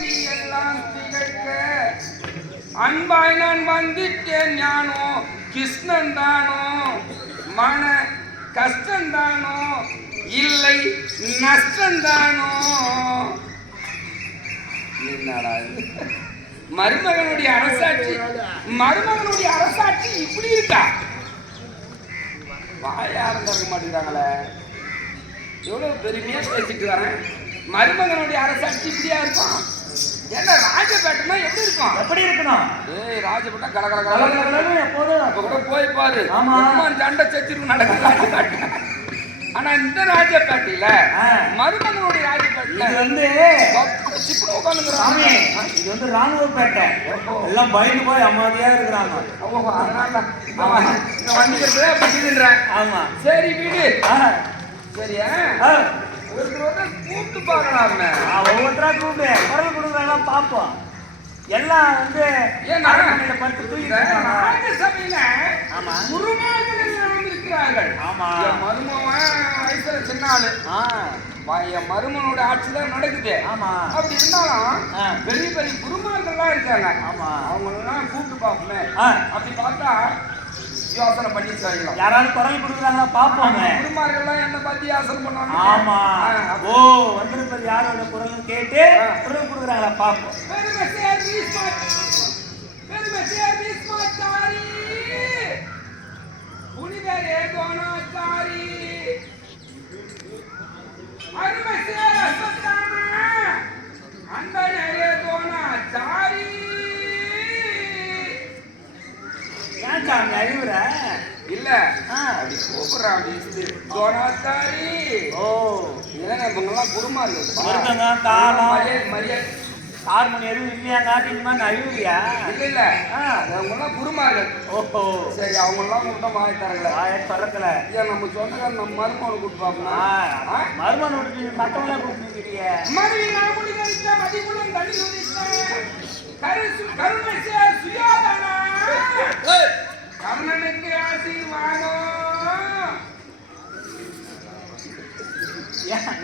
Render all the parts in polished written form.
நீ எல்லாம் திகழ்க்க அன்பாய் நான் வந்திட்டேன் ஞானோ கிருஷ்ணன் தானோ மன கஷ்டம் தானோ இல்லை நஷ்டம் தானோ. என்னடா மருமகனுடைய அரசாட்சி இப்படி இருக்கா? வாயா இருக்க மாட்டேங்கிறாங்களே. எவ்வளவு பெருமையா பேசிட்டு வரேன். மருமகனுடைய அரசாட்சி இப்படியா இருக்கும்? என்ன ராஜபேட்டைனா எப்படி இருக்கும்? எப்படி இருக்கணும்? ஏய் ராஜபேட்டை கலகலகலன்னு எப்போதும் அப்ப கூட போய் பாரு. ஆமா சண்டை சச்சிருக்கு நடக்குது. ஆனா இந்த ராஜபேட்டையில மருமகனுடைய ராஜபேட்டையில வந்து சிப்பன உட்காந்துக்கிறாங்க. இது வந்து ராணுவப்பேட்டை. எல்லாம் பயந்து போய் அமைதியா இருக்கிறாங்க. வந்துக்கிறதே அப்படின்றேன். ஆமா சரி வீடு சரியா ஒருத்தர் கூப்பிட்டு பார்க்கலாமே. ஒவ்வொருத்தரா கூப்பிட்டு குரல் கொடுக்குறாங்க பார்ப்போம். எல்லாம் வந்து ஏன் படுத்து தூக்கிட்டு சபையில குருமார்கள் இருக்கிறார்கள். ஆமா மருமகன் வயசுல சின்ன ஆளு. என் மருமனோட ஆட்சியில நடக்குது. ஆமா அப்படி இருந்தாலும் பெரிய பெரிய குருமார்கள்லாம் இருக்காங்க. ஆமா அவங்க எல்லாம் கூப்பிட்டு பார்ப்போமே. அப்படி பார்த்தா யோசனை பண்ணி செய்யலாம். யாராவது குரல் கொடுக்குறாங்களா பார்ப்போம். குருமார்கள்லாம் என்ன பத்தி யோசனை பண்ணுவாங்க. ஆமா ஓ வந்திருப்பது யாரோட குரல் கேட்டு குரல் கொடுக்குறாங்களா பார்ப்போம். புனிதரே தோணாச்சாரி அருமசே அஸ்வத்தாம அந்தனரே தோணாச்சாரி. ஏன் சாமி அழுவுற? இல்ல அப்படி கூப்பிடுறான் அப்படி தோணாச்சாரி. ஓ ஏன்னா இவங்கெல்லாம் குருமார்கள் மரியாதை ஹார்மோனி எதுவும் இல்லையா காட்டிங்கம்மா அழுவியா? இல்ல இல்ல அவங்கெல்லாம் குருமார்கள். ஓஹோ சரி அவங்கெல்லாம் கூட்டம் வாங்கி தரல பறக்கல. ஏன் நம்ம சொந்தக்கார நம்ம மருமகனை கூப்பிட்டு பார்ப்போம். மருமகனை விட்டு மற்றவங்களாம் கூப்பிட்டுருக்கீங்க. மதிப்புடன் தனி கர்ணனுக்கு ஆசீர்வாதம்.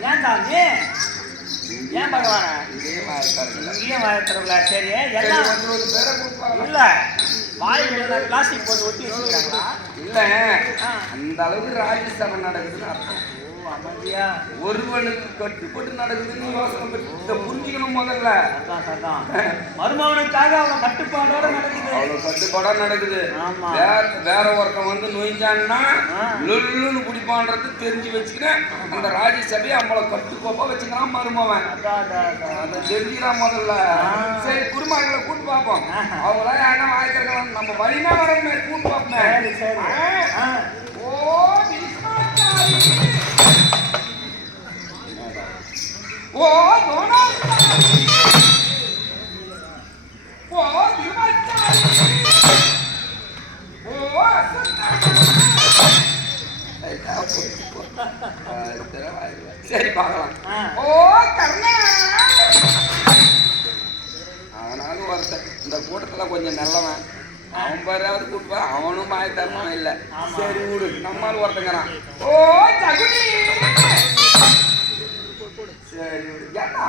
ஏன் தாண்டி ஏன் பகவான இங்கேயும் வாயத்தரவுல சரி எல்லாம் இல்ல வாய்கள் பிளாஸ்டிக் போட்டு ஒட்டி வச்சுக்கிறாங்களா? இல்ல அந்த அளவுக்கு ராஜ்யசபை நடக்குதுன்னு அர்த்தம். அமைதியா ஒருவனுக்கு கட்டுப்பட்டு நடக்குதுன்னு யோசனை புரிஞ்சுக்கணும். முதல்ல மருமகனுக்காக அவன் கட்டுப்பாடோட நடக்குது. அவ்வளவு கட்டுப்பாடா நடக்குது. வேற ஒருத்தன் வந்து நோய்ஞ்சான்னா லொல்லுன்னு குடிப்பான்றது தெரிஞ்சு வச்சுக்கிறேன். அந்த ராஜ்யசபையை அவங்கள கட்டுக்கோப்பா வச்சுக்கிறான் மருமவன். அதை தெரிஞ்சுக்கிறான் முதல்ல. சரி குருமார்களை கூட்டு பார்ப்போம். அவங்களா யாருன்னா வாய்க்கிறாங்க. நம்ம வழினா வரமே கூட்டு பார்ப்போம். ஓ ஓ தோணாச்சாரி ஓ திருமாச்சாரி ஓ சரி பார்க்கலாம். ஓ கர்ணா அவனாலும் ஒருத்தன் இந்த கூட்டத்துல கொஞ்சம் நல்லவன். அவன் பேராவது கூட்டுவா அவனும் மாயத்தரமான இல்ல. சரி விடு நம்மால் ஒருத்தங்கிறான். ஓ ஜகுடி சரி ஏன்னா